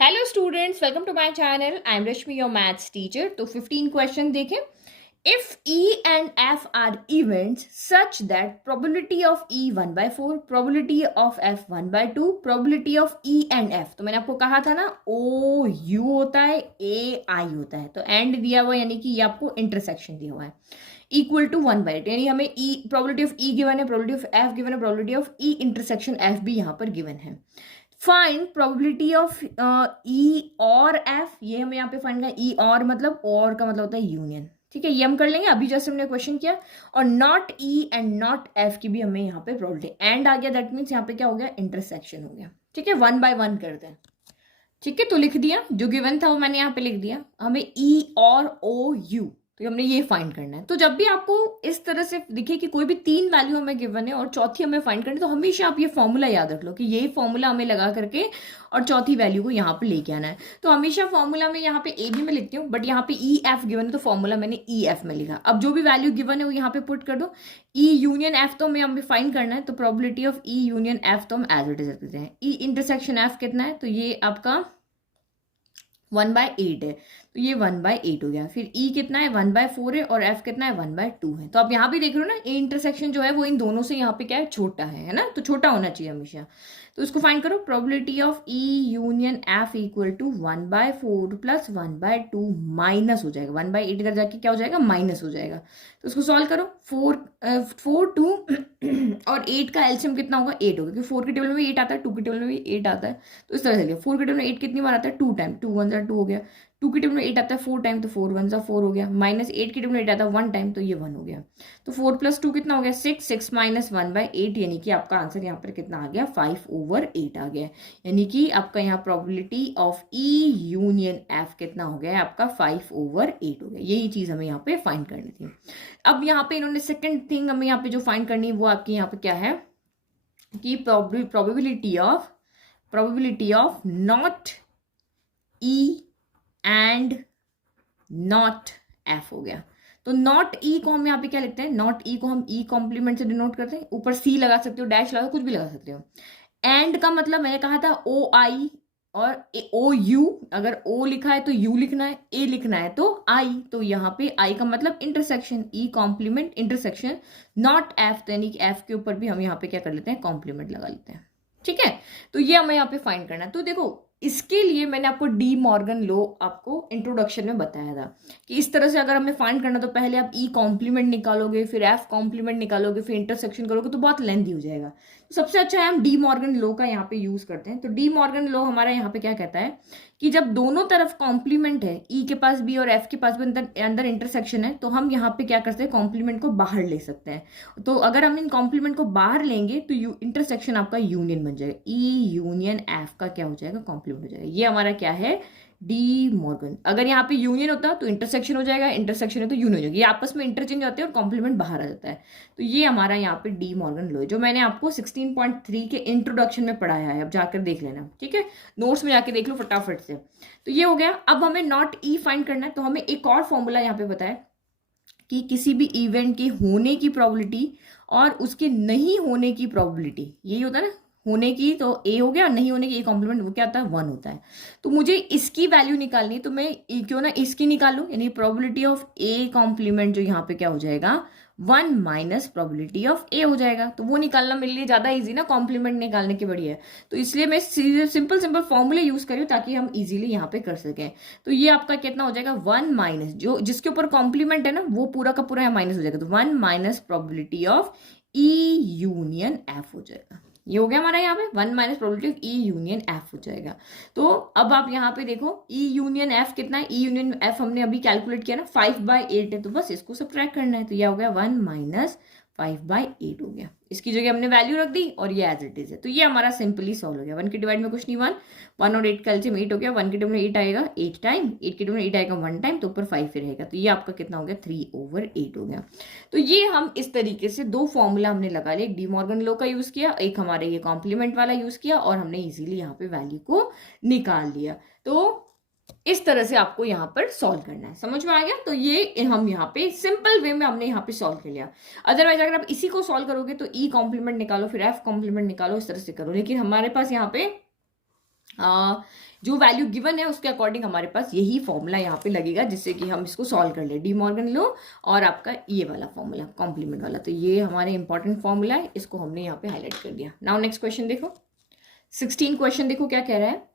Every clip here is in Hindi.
Hello students, welcome to my channel. I am Rashmi, your maths teacher. तो 15 क्वेश्चन देखें। If E and F are events such that probability of E 1/4, probability of F 1/2, probability of E and F, तो मैंने आपको कहा था ना ओ यू होता है, ए आई होता है, तो एंड दिया हुआ यानी कि ये आपको इंटरसेक्शन दिया हुआ है, इक्वल टू 1/8, यानी हमें ई प्रोबेबिलिटी ऑफ ई गिवन है, प्रोबेबिलिटी ऑफ एफ गिवन है, probability of E intersection F भी यहाँ पर गिवन है। फाइंड प्रोबेबिलिटी ऑफ ई और एफ, ये हमें यहाँ पे फाइंड करना है। ई और मतलब, और का मतलब होता है यूनियन, ठीक है, ये हम कर लेंगे अभी जैसे हमने क्वेश्चन किया। और not E and not F की भी हमें यहाँ पे प्रोबेबिलिटी एंड आ गया, दैट मीन्स यहाँ पे क्या हो गया, इंटरसेक्शन हो गया। ठीक है, 1 बाय 1 करते हैं। ठीक है, तो लिख दिया, जो गिवन था वो मैंने यहाँ पे लिख दिया। हमें ई और ओ यू, तो हमने ये फाइंड करना है। तो जब भी आपको इस तरह से दिखे कि कोई भी तीन वैल्यू हमें गिवन है और चौथी हमें फाइंड करनी है, तो हमेशा आप ये फॉर्मूला याद रख लो कि यही फॉर्मूला हमें लगा करके और चौथी वैल्यू को यहाँ पे लेके आना है। तो हमेशा फॉर्मूला में यहाँ पे ए बी में लिखती हूँ, बट यहाँ पे ई एफ गिवन है तो फॉर्मूला मैंने ई एफ में लिखा। अब जो भी वैल्यू गिवन है वो यहाँ पे पुट कर दो। ई यूनियन एफ तो हमें फाइंड करना है, तो probability of E union F तो हम एज इट इज रख देते हैं। ई इंटरसेक्शन एफ कितना है, तो ये आपका 1/8 है, तो ये 1/8 हो गया। फिर ई कितना है, 1/4 है, और एफ कितना है, 1/2 है। तो आप यहाँ भी देख रहे हो ना, ए इंटरसेक्शन जो है वो इन दोनों से यहाँ पे क्या है, छोटा है ना, तो छोटा होना चाहिए हमेशा। तो उसको फाइंड करो। Probability of E union F equal to 1/4 plus 1/2 minus हो जाएगा, 1/8 इधर जाके क्या हो जाएगा, माइनस हो जाएगा। तो उसको सॉल्व करो। 4 2 और 8 का एलसीएम कितना होगा, 8 होगा, क्योंकि 4 के टेबल में 8 आता है, 2 के टेबल में भी 8 आता है। तो इस तरह से लिया। 4 के टेबल में 8 कितनी बार आता है, 2 टाइम, 2 1 2 हो गया। 2 के टेबल में 8 आता है 4 टाइम, तो 4 1 4 हो गया। माइनस 8 के टेबल में 8 आता है 1 टाइम, तो ये 1 हो गया। तो 4 + 2 कितना हो गया, 6, 6 - 1/8, यानी कि आपका आंसर यहाँ पर कितना आ गया, 5/8 आ गया। यानी कि आपका यहाँ probability of E union F कितना हो गया है, आपका 5/8 हो गया। यही चीज हमें यहाँ पे फाइंड करनी थी। अब यहाँ पे इन्होंने सेकंड थिंग हमें यहाँ पे जो फाइंड करनी है वो आपकी यहाँ पे क्या है कि probability of not E and not F हो गया। तो नॉट ई को हम यहाँ पे क्या लिखते हैं, नॉट ई को हम ई कॉम्प्लीमेंट से डिनोट करते हैं। ऊपर सी लगा सकते हो, डैश लगा, कुछ भी लगा सकते हो। एंड का मतलब मैंने कहा था ओ आई और ओ यू, अगर ओ लिखा है तो यू लिखना है, ए लिखना है तो आई। तो यहाँ पे आई का मतलब intersection, E complement intersection not F, तो यानी कि एफ के ऊपर भी हम यहाँ पे क्या कर लेते हैं, कॉम्प्लीमेंट लगा लेते हैं। ठीक है, तो ये हमें यहाँ पे फाइंड करना है। तो देखो, इसके लिए मैंने आपको डी मॉर्गन लॉ आपको इंट्रोडक्शन में बताया था कि इस तरह से अगर हमें फाइंड करना तो पहले आप ई कॉम्प्लीमेंट निकालोगे, फिर एफ कॉम्प्लीमेंट निकालोगे, फिर इंटरसेक्शन करोगे, तो बहुत लेंथी हो जाएगा। तो सबसे अच्छा है हम डी मॉर्गन लॉ का यहाँ पे यूज करते हैं। तो डी मॉर्गन लॉ हमारा यहाँ पे क्या कहता है कि जब दोनों तरफ कॉम्प्लीमेंट है, ई के पास भी और एफ के पास भी अंदर इंटरसेक्शन है, तो हम यहाँ पे क्या करते हैं, कॉम्प्लीमेंट को बाहर ले सकते हैं। तो अगर हम इन कॉम्प्लीमेंट को बाहर लेंगे तो इंटरसेक्शन आपका यूनियन बन जाएगा। ई यूनियन एफ का क्या हो जाएगा, कॉम्प्लीमेंट हो जाएगा। ये हमारा क्या है, डी मॉर्गन। अगर यहाँ पे यूनियन होता तो इंटरसेक्शन हो जाएगा, इंटरसेक्शन है तो यूनियन हो जाएगा। ये आपस में इंटरचेंज होते हैं और कॉम्प्लीमेंट बाहर आ जाता है। तो ये हमारा यहाँ पे डी मॉर्गन लॉ है, जो मैंने आपको 16.3 के इंट्रोडक्शन में पढ़ाया है। अब जाकर देख लेना, ठीक है, नोट्स में जाके देख लो फटाफट से। तो ये हो गया। अब हमें नॉट ई फाइंड करना है, तो हमें एक और फॉर्मूला यहाँ पे बताया कि किसी भी इवेंट के होने की प्रोबेबिलिटी और उसके नहीं होने की प्रोबेबिलिटी, यही होता है ना, होने की तो ए हो गया, नहीं होने की ए कॉम्प्लीमेंट वो क्या होता है, 1 होता है। तो मुझे इसकी वैल्यू निकालनी है, तो मैं क्यों ना इसकी निकालूं, यानी प्रोबेबिलिटी ऑफ ए कॉम्प्लीमेंट जो यहाँ पे क्या हो जाएगा, 1 माइनस प्रोबेबिलिटी ऑफ ए हो जाएगा। तो वो निकालना मेरे लिए ज्यादा इजी ना, कॉम्प्लीमेंट निकालने के बढ़िया है। तो इसलिए मैं सिंपल फॉर्मूले यूज करी हूँ ताकि हम इजीली यहाँ पे कर सकें। तो ये आपका कितना हो जाएगा, 1 माइनस जो जिसके ऊपर कॉम्प्लीमेंट है ना वो पूरा का पूरा माइनस हो जाएगा, तो 1 minus probability of E union F हो जाएगा। ये हो गया हमारा यहाँ पे 1 minus probability of E union F हो जाएगा। तो अब आप यहाँ पे देखो ई यूनियन एफ कितना है, ई यूनियन एफ हमने अभी कैलकुलेट किया ना, 5/8 है, तो बस इसको सब्ट्रैक्ट करना है। तो यह हो गया 1 माइनस 5/8 हो गया। इसकी जगह हमने वैल्यू रख दी और ये एज इट इज है। तो ये हमारा सिंपली सॉल्व हो गया। 1 के डिवाइड में कुछ नहीं, 1 और 8 का एलसीएम 8 हो गया। 1 के टेबल में 8 आएगा 8 टाइम, 8 के टेबल में 8 आएगा 1 टाइम, तो ऊपर 5 फिर रहेगा। तो ये आपका कितना हो गया, 3/8 हो गया। तो ये हम इस तरीके से दो फॉर्मूला हमने लगा लिया, एक डी मॉर्गन लॉ का यूज किया, एक हमारे ये कॉम्प्लीमेंट वाला यूज किया, और हमने इजीली यहाँ पे वैल्यू को निकाल लिया। तो इस तरह से आपको यहाँ पर सॉल्व करना है, समझ में आ गया। तो ये हम यहाँ पे सिंपल वे में हमने यहाँ पे सॉल्व कर लिया। अदरवाइज अगर आप इसी को सॉल्व करोगे तो ई कॉम्प्लीमेंट निकालो, फिर एफ कॉम्प्लीमेंट निकालो, इस तरह से करो। लेकिन हमारे पास यहाँ पे जो वैल्यू गिवन है उसके अकॉर्डिंग हमारे पास यही फॉर्मूला यहाँ पे लगेगा, जिससे कि हम इसको सॉल्व कर ले, डी मॉर्गन लो और आपका ये वाला फॉर्मूला कॉम्प्लीमेंट वाला। तो ये हमारे इंपॉर्टेंट फॉर्मूला है, इसको हमने यहाँ पे हाईलाइट कर दिया। नाउ नेक्स्ट क्वेश्चन देखो, 16 क्वेश्चन देखो क्या कह रहा है।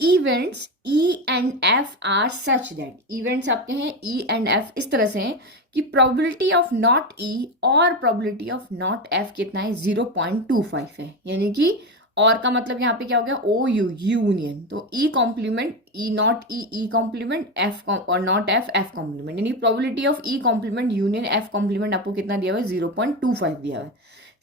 Events E and F are such that, events आपके हैं ई एंड एफ इस तरह से हैं कि प्रोबेबिलिटी ऑफ नॉट ई और प्रोबेबिलिटी ऑफ नॉट एफ कितना है, 0.25 है। यानी कि और का मतलब यहाँ पे क्या हो गया, ओ यू यूनियन। तो E complement E not E E complement F और नॉट एफ एफ कॉम्प्लीमेंट, यानी probability of E complement union F complement आपको कितना दिया हुआ है, 0.25 दिया हुआ है।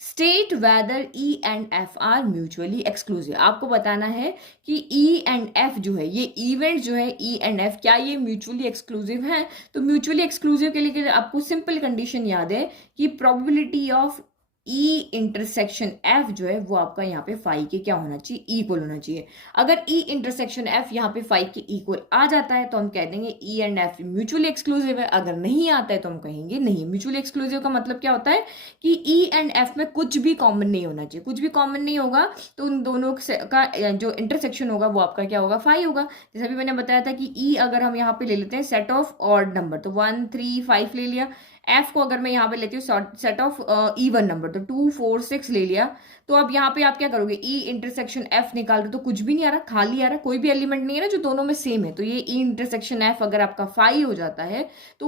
State whether E and F are mutually exclusive, आपको बताना है कि ई एंड एफ जो है, ये इवेंट जो है ई एंड एफ, क्या ये म्यूचुअली एक्सक्लूसिव है। तो म्यूचुअली एक्सक्लूसिव के लिए आपको सिंपल कंडीशन याद है कि probability of E intersection F जो है वो आपका यहाँ पे फाई के क्या होना चाहिए, इक्वल होना चाहिए। अगर ई इंटरसेक्शन एफ यहाँ पे फाई के इक्वल आ जाता है तो हम कह देंगे ई एंड एफ म्यूचुअली एक्सक्लूसिव है। अगर नहीं आता है तो हम कहेंगे नहीं। म्यूचुअली एक्सक्लूसिव का मतलब क्या होता है कि ई एंड एफ में कुछ भी कॉमन नहीं होना चाहिए। कुछ भी कॉमन नहीं होगा तो उन दोनों का जो इंटरसेक्शन होगा वो आपका क्या होगा, फाई होगा। जैसे अभी मैंने बताया था कि ई अगर हम यहाँ पे ले लेते हैं सेट ऑफ ऑड नंबर, तो 1 3 5 ले लिया। एफ को अगर मैं यहाँ पे लेती हूँ सेट ऑफ इवन नंबर, तो 2 4 6 ले लिया। तो अब यहाँ पे आप क्या करोगे, ई इंटरसेक्शन एफ निकाल रहे तो कुछ भी नहीं आ रहा, खाली आ रहा, कोई भी एलिमेंट नहीं है ना जो दोनों में सेम है। तो ये ई इंटरसेक्शन एफ अगर आपका फाई हो जाता है तो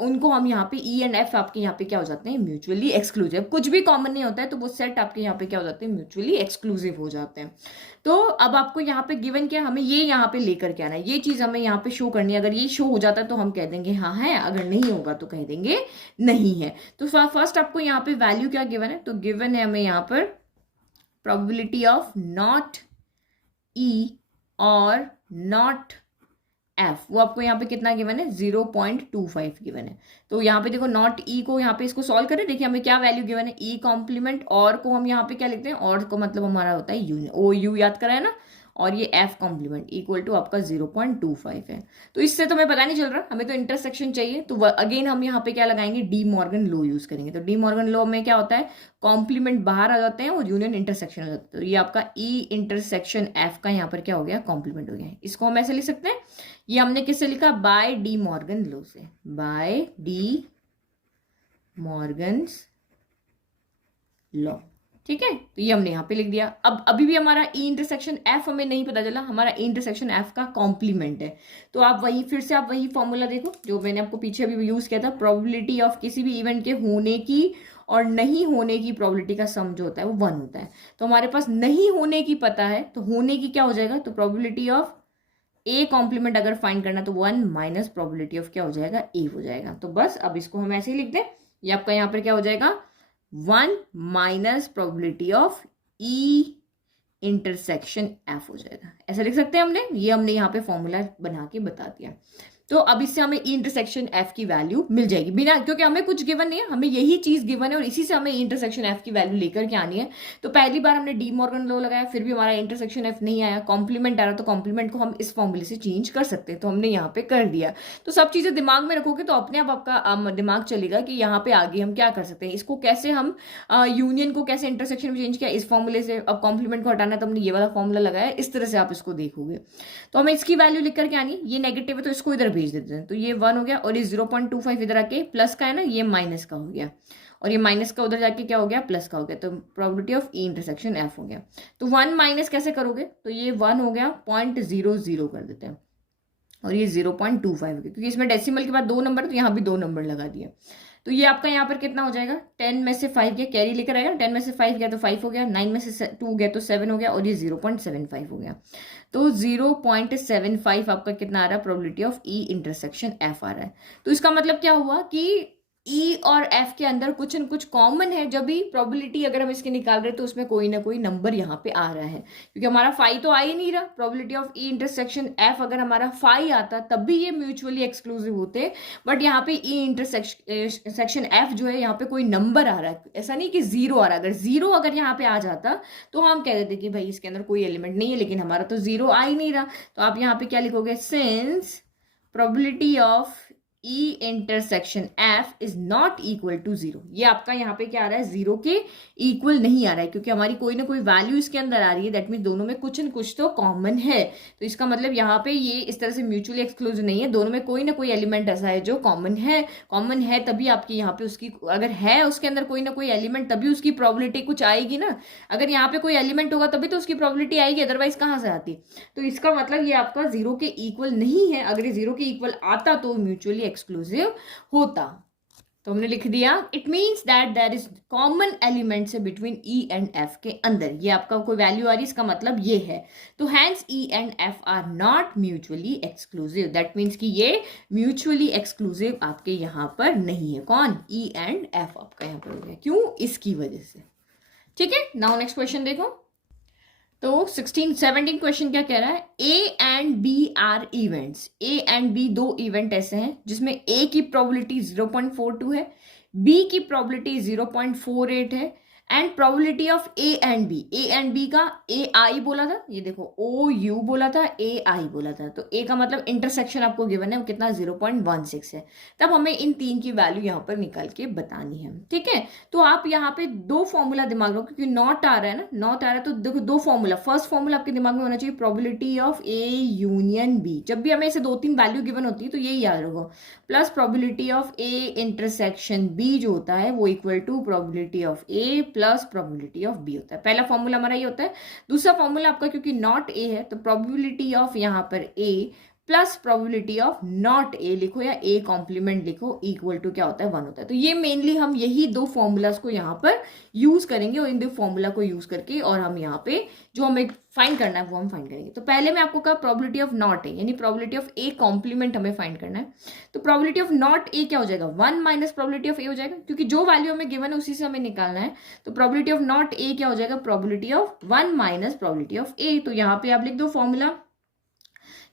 उनको हम यहाँ पे ई एंड एफ आपके यहाँ पे क्या हो जाते हैं, म्यूचुअली एक्सक्लूसिव। कुछ भी कॉमन नहीं होता है तो वो सेट आपके यहाँ पे क्या हो जाते हैं, म्यूचुअली एक्सक्लूसिव हो जाते हैं। तो अब आपको यहाँ पे गिवन क्या, हमें ये यहाँ पे लेकर के आना है, ये चीज हमें यहाँ पे शो करनी है। अगर ये शो हो जाता है तो हम कह देंगे हाँ है, अगर नहीं होगा तो कह देंगे नहीं है। तो फर्स्ट आपको यहाँ पे वैल्यू क्या गिवन है, तो गिवन है हमें यहाँ पर प्रोबेबिलिटी ऑफ नॉट ई और नॉट एफ, वो आपको यहाँ पे कितना गिवन है, 0.25 गिवन है। तो यहाँ पे देखो नॉट ई को यहाँ पे इसको सॉल्व करें, देखिए हमें क्या वैल्यू गिवन है, ई कॉम्प्लीमेंट और को हम यहाँ पे क्या लिखते हैं, और को मतलब हमारा होता है यूनियन, ओ यू याद करा है ना, और ये एफ कॉम्प्लीमेंट इक्वल टू आपका 0.25 है। तो इससे तो हमें पता नहीं चल रहा, हमें तो इंटरसेक्शन चाहिए। तो अगेन हम यहाँ पे क्या लगाएंगे, डी मॉर्गन लो यूज करेंगे। तो डी मॉर्गन लो में क्या होता है, कॉम्प्लीमेंट बाहर आ जाते हैं और यूनियन इंटरसेक्शन हो जाता है। तो ये आपका ई इंटरसेक्शन एफ का यहाँ पर क्या हो गया, कॉम्प्लीमेंट हो गया। इसको हम ऐसे लिख सकते हैं, ये हमने किससे लिखा, बाय डी मॉर्गन लो से, बाय डी मॉर्गन्स लॉ। ठीक है, तो ये हमने यहाँ पे लिख दिया। अब अभी भी हमारा ई इंटरसेक्शन एफ हमें नहीं पता चला, हमारा ई इंटरसेक्शन एफ का कॉम्प्लीमेंट है। तो आप वही फिर से आप वही फॉर्मूला देखो जो मैंने आपको पीछे अभी यूज किया था, प्रोबेबिलिटी ऑफ किसी भी इवेंट के होने की और नहीं होने की प्रोबेबिलिटी का सम जो होता है वो 1 होता है। तो हमारे पास नहीं होने की पता है, तो होने की क्या हो जाएगा, तो प्रोबेबिलिटी ऑफ ए कॉम्प्लीमेंट अगर फाइंड करना तो 1 माइनस प्रोबेबिलिटी ऑफ क्या हो जाएगा, ए हो जाएगा। तो बस अब इसको हम ऐसे ही लिख दें, ये आपका यहाँ पर क्या हो जाएगा, 1 minus probability of E intersection F हो जाएगा। ऐसा लिख सकते हैं हमने, ये हमने यहाँ पे फॉर्मूला बना के बता दिया। तो अब इससे हमें ई इंटरसेक्शन एफ की वैल्यू मिल जाएगी बिना, क्योंकि हमें कुछ गिवन नहीं है, हमें यही चीज गिवन है और इसी से हमें इंटरसेक्शन एफ की वैल्यू लेकर के आनी है। तो पहली बार हमने डी मॉर्गन लॉ लगाया, फिर भी हमारा इंटरसेक्शन एफ नहीं आया, कॉम्प्लीमेंट आ रहा, तो कॉम्प्लीमेंट को हम इस फॉर्मूले से चेंज कर सकते हैं। तो हमने यहाँ पे कर दिया। तो सब चीजें दिमाग में रखोगे तो अपने आप आपका दिमाग चलेगा कि यहाँ पे आगे हम क्या कर सकते हैं, इसको कैसे हम यूनियन को कैसे इंटरसेक्शन में चेंज किया इस फॉर्मूले से। अब कॉम्प्लीमेंट को हटाना तो हमने ये वाला फॉर्मूला लगाया, इस तरह से आप इसको देखोगे। तो हमें इसकी वैल्यू लिख करके आनी, ये नेगेटिव है तो इसको इधर भेज देते हैं। तो ये 1 हो गया और ये 0.25 इधर आके प्लस का है ना, ये माइनस का हो गया, और ये माइनस का उधर जाके क्या हो गया, प्लस का हो गया। तो probability of E intersection F हो गया। तो 1 माइनस कैसे करोगे, तो ये 1 हो गया 0.00 कर देते हैं, और ये 0.25 हो गया, क्योंकि इसमें डेसिमल के बाद 2 नंबर, तो यहाँ भी 2 नंबर लगा दिए। तो ये आपका यहाँ पर कितना हो जाएगा, 10 में से 5 गया, कैरी लेकर आएगा, 10 में से 5 गया तो 5 हो गया, 9 में से 2 गया तो 7 हो गया, और ये 0.75 हो गया। तो 0.75 आपका कितना आ रहा है, probability of E intersection F आ रहा है। तो इसका मतलब क्या हुआ कि ई और एफ के अंदर कुछ न कुछ कॉमन है। जब भी प्रोबेबिलिटी अगर हम इसके निकाल रहे हैं तो उसमें कोई ना कोई नंबर यहाँ पे आ रहा है, क्योंकि हमारा फाई तो आ ही नहीं रहा। Probability of E intersection F अगर हमारा फाई आता तब भी ये म्यूचुअली एक्सक्लूसिव होते, बट यहाँ पे ई इंटरसेक्शन एफ जो है यहाँ पे कोई नंबर आ रहा है, ऐसा नहीं कि 0 आ रहा है। अगर 0 अगर यहाँ पे आ जाता तो हम कह देते कि भाई इसके अंदर कोई एलिमेंट नहीं है, लेकिन हमारा तो 0 आ ही नहीं रहा। तो आप यहाँ पे क्या लिखोगे, since probability of E intersection F is not equal to 0। ये आपका यहाँ पे क्या आ रहा है, 0 के इक्वल नहीं आ रहा है, क्योंकि हमारी कोई ना कोई वैल्यू इसके अंदर आ रही है। दैट मीन दोनों में कुछ न कुछ तो कॉमन है। तो इसका मतलब यहाँ पे ये इस तरह से म्यूचुअली एक्सक्लूसिव नहीं है, दोनों में कोई ना कोई एलिमेंट ऐसा है जो कॉमन है। कॉमन है तभी आपकी यहाँ पे उसकी, अगर है उसके अंदर कोई ना कोई एलिमेंट, तभी उसकी प्रोबेबिलिटी कुछ आएगी ना। अगर यहाँ पे कोई एलिमेंट होगा तभी तो उसकी प्रोबेबिलिटी आएगी, अदरवाइज कहाँ से आती। तो इसका मतलब ये आपका 0 के इक्वल नहीं है। अगर ये 0 के इक्वल आता तो म्यूचुअली एक्सक्लूसिव होता। तो हमने लिख दिया, it means that there is common elements between E and F के अंदर। ये आपका कोई वैल्यू आ रही है, इसका मतलब ये है। तो hence E and F are not mutually exclusive. That means कि ये म्यूचुअली एक्सक्लूसिव आपके यहाँ पर नहीं है। कौन, ई एंड एफ आपका यहाँ पर हो गया। क्यों, इसकी वजह से। ठीक है, नाउ नेक्स्ट क्वेश्चन देखो। तो 17 क्वेश्चन क्या कह रहा है, A and B are events. A and B दो इवेंट ऐसे हैं जिसमें ए की प्रोबेबिलिटी 0.42 है, बी की प्रोबेबिलिटी 0.48 है, and probability of A and B का ए आई बोला था, ये देखो ओ यू बोला था, ए आई बोला था। तो ए का मतलब इंटरसेक्शन आपको गिवन है, वो कितना 0.16 है। तब हमें इन तीन की वैल्यू यहाँ पर निकाल के बतानी है। ठीक है, तो आप यहाँ पे दो फॉर्मूला दिमाग रखो, क्योंकि नॉट आ रहा है ना, नॉट आ रहा है तो देखो दो फॉर्मूला। फर्स्ट फॉर्मूला आपके दिमाग में होना चाहिए probability of A union B. जब भी हमें ऐसे दो तीन वैल्यू गिवन होती है तो यही याद रखो, plus probability of A intersection B जो होता है वो equal to probability of A plus probability of B होता है। पहला फॉर्मूला हमारा ये होता है। दूसरा फॉर्मूला आपका, क्योंकि नॉट ए है तो प्रोबेबिलिटी ऑफ यहाँ पर A plus probability of not A लिखो या ए कॉम्प्लीमेंट लिखो, इक्वल टू क्या होता है, 1 होता है। तो ये मेनली हम यही दो फॉर्मूलाज को यहाँ पर यूज करेंगे, और इन दो फॉर्मूला को यूज करके और हम यहाँ पे जो हमें फाइंड करना है वो हम फाइंड करेंगे। तो पहले मैं आपको कहा प्रोबेबिलिटी ऑफ नॉट ए, यानी प्रोबेबिलिटी ऑफ ए कॉम्प्लीमेंट हमें फाइंड करना है। तो प्रोबेबिलिटी ऑफ नॉट ए क्या हो जाएगा, 1 माइनस प्रोबेबिलिटी ऑफ ए हो जाएगा, क्योंकि जो वैल्यू हमें गिवन है उसी से हमें निकालना है। तो प्रोबेबिलिटी ऑफ नॉट ए क्या हो जाएगा, probability of 1 minus probability of A. तो यहाँ पे आप लिख दो फॉर्मूला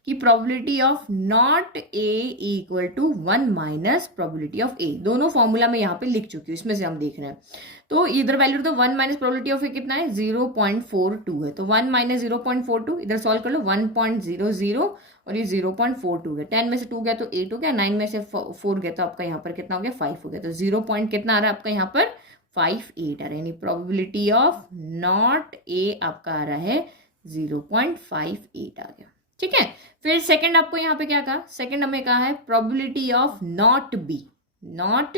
कि probability of not A equal to 1 minus probability of A. दोनों फॉर्मूला मैं यहाँ पे लिख चुकी हूँ, इसमें से हम देख रहे हैं। तो इधर वैल्यू तो 1 माइनस प्रोबेबिलिटी ऑफ ए कितना है, 0.42 है। तो 1 माइनस 0.42 इधर सॉल्व कर लो, 1.00 और ये 0.42 है। 10 में से 2 गया तो 8 हो गया, 9 में से 4 गया तो आपका यहाँ पर कितना हो गया, 5 हो गया। तो 0 पॉइंट कितना आ रहा है आपका यहाँ पर, 58 आ रहा है। यानी प्रोबेबिलिटी ऑफ नॉट ए आपका आ रहा है 0.58 आ गया। ठीक है, फिर सेकंड आपको यहाँ पे क्या कहा, सेकंड हमें कहा है probability of not be. Not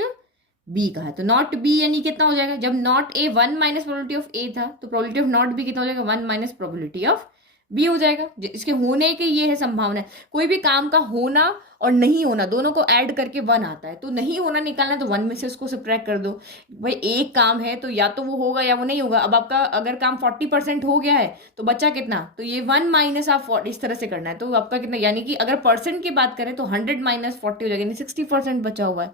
be कहा है, तो नॉट बी यानी कितना हो जाएगा, जब not A 1 minus probability of A था तो प्रोबेबिलिटी ऑफ नॉट बी कितना हो जाएगा, 1 माइनस प्रोबेबिलिटी ऑफ बी हो जाएगा। इसके होने की ये है संभावना है। कोई भी काम का होना और नहीं होना दोनों को ऐड करके 1 आता है। तो नहीं होना निकालना तो 1 में से उसको सब्ट्रैक्ट कर दो। भाई एक काम है तो या तो वो होगा या वो नहीं होगा। अब आपका अगर काम 40% हो गया है तो बच्चा कितना, तो ये 1 माइनस आप 40 इस तरह से करना है। तो आपका कितना, यानी कि अगर परसेंट की बात करें तो 100 माइनस 40 हो जाएगा, यानी 60% बचा हुआ है।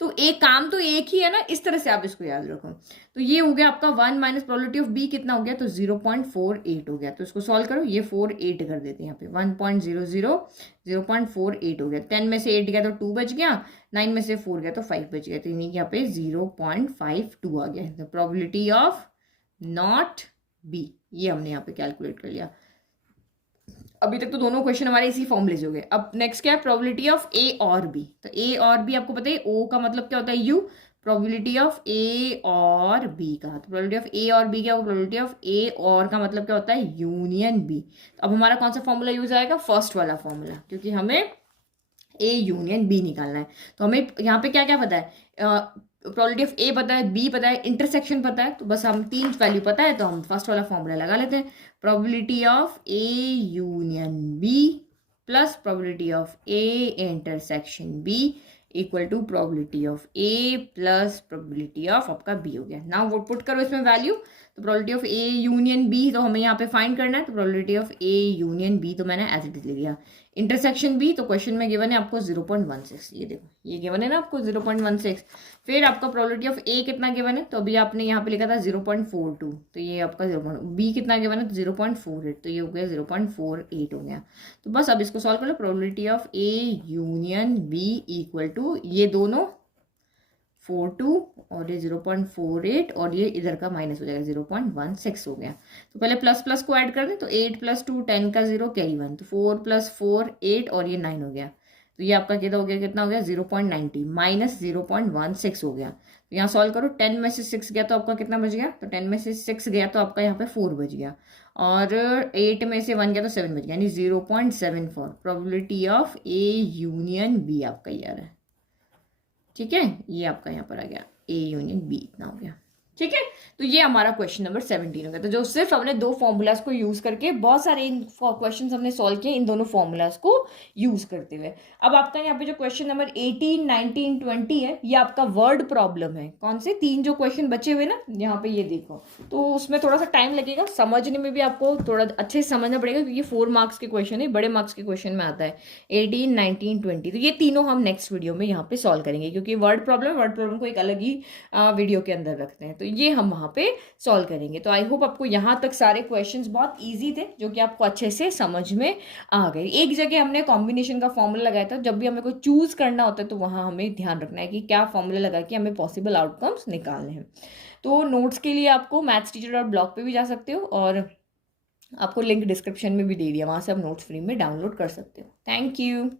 तो एक काम तो एक ही है ना, इस तरह से आप इसको याद रखो। तो ये हो गया आपका 1 माइनस प्रोबेबिलिटी ऑफ बी कितना हो गया, तो 0.48 हो गया। तो इसको सॉल्व करो, ये 48 कर देते हैं यहाँ पे, 1.00 0.48 हो गया। 10 में से 8 गया तो 2 बच गया, 9 में से 4 गया तो 5 बच गया। तो यानी यहाँ पे 0.52 आ गया। तो प्रोबेबिलिटी ऑफ नॉट बी ये हमने यहाँ पे कैलकुलेट कर लिया। अभी तक तो दोनों क्वेश्चन हमारे इसी फॉर्मूले से हो गए। अब नेक्स्ट क्या है, प्रोबेबिलिटी ऑफ ए और बी। तो ए और बी आपको पता है, ओ का मतलब क्या होता है, यू। प्रोबेबिलिटी ऑफ ए और बी का, तो प्रोबेबिलिटी ऑफ ए और बी क्या हो, प्रोबेबिलिटी ऑफ ए और का मतलब क्या होता है, यूनियन बी। तो अब हमारा कौन सा फॉर्मूला यूज आएगा, फर्स्ट वाला फॉर्मूला, क्योंकि हमें ए यूनियन बी निकालना है। तो हमें यहाँ पे क्या क्या पता है, प्रोबेबिलिटी ऑफ ए पता है, बी पता है, इंटरसेक्शन पता है। तो बस हम तीन वैल्यू पता है तो हम फर्स्ट वाला फॉर्मूला लगा लेते हैं। Probability of A union B plus probability of A intersection B equal to probability of A plus probability of आपका बी हो गया। नाउ वो पुट करो इसमें वैल्यू। तो probability of A union B तो हमें यहाँ पे फाइंड करना है। तो probability of A union B तो मैंने एज इट इज ले लिया। इंटरसेक्शन बी तो क्वेश्चन में गिवन है आपको 0.16, ये देखो ये गिवन है ना आपको 0.16। फिर आपका प्रोबेबिलिटी ऑफ ए कितना गिवन है, तो अभी आपने यहाँ पे लिखा था 0.42, तो ये आपका 0. बी कितना गिवन है, तो 0.48, तो ये हो गया 0.48 हो गया। तो बस अब इसको सॉल्व कर लो। Probability of A union B equal to ये दोनों 42 और ये 0.48 और ये इधर का माइनस हो जाएगा 0.16 हो गया। तो पहले प्लस प्लस को ऐड कर दें, तो 8 + 2 10 का 0 कैरी 1, तो 4 + 4 8 और ये 9 हो गया। तो ये आपका कितना हो गया, कितना हो गया 0.90 माइनस 0.16 हो गया। तो यहाँ सॉल्व करो, 10 में से 6 गया तो आपका कितना बच गया, तो 10 में से 6 गया तो आपका यहाँ पे 4 बच गया, और 8 में से 1 गया तो 7 बच गया, यानी 0.74 probability of A union B आपका ये आ रहा है। ठीक है, ये आपका यहाँ पर आ गया ए यूनियन बी, इतना हो गया। ठीक है, तो ये हमारा क्वेश्चन नंबर 17 हो गया। तो जो सिर्फ हमने दो फॉर्मूलाज को यूज करके बहुत सारे इन क्वेश्चंस हमने सॉल्व किए इन दोनों फॉर्मूलाज को यूज करते हुए। अब आपका यहाँ पे जो क्वेश्चन नंबर 18, 19, 20 है, ये आपका वर्ड प्रॉब्लम है। कौन से 3 जो क्वेश्चन बचे हुए ना यहाँ पे ये देखो, तो उसमें थोड़ा सा टाइम लगेगा, समझने में भी आपको थोड़ा अच्छे से समझना पड़ेगा, क्योंकि 4 मार्क्स के क्वेश्चन है, बड़े मार्क्स के क्वेश्चन में आता है 18, 19, 20। तो ये तीनों हम नेक्स्ट वीडियो में यहाँ पे सॉल्व करेंगे, क्योंकि वर्ड प्रॉब्लम को एक अलग ही वीडियो के अंदर रखते हैं, तो ये हम वहाँ पे सॉल्व करेंगे। तो आई होप आपको यहाँ तक सारे क्वेश्चंस बहुत इजी थे, जो कि आपको अच्छे से समझ में आ गए। एक जगह हमने कॉम्बिनेशन का फॉर्मूला लगाया था, जब भी हमें कोई चूज करना होता है तो वहाँ हमें ध्यान रखना है कि क्या फॉर्मूला लगा के हमें पॉसिबल आउटकम्स निकालने हैं। तो नोट्स के लिए आपको mathsteacher.blog पे भी जा सकते हो, और आपको लिंक डिस्क्रिप्शन में भी दे दिया, वहाँ से आप नोट्स फ्री में डाउनलोड कर सकते हो। Thank you.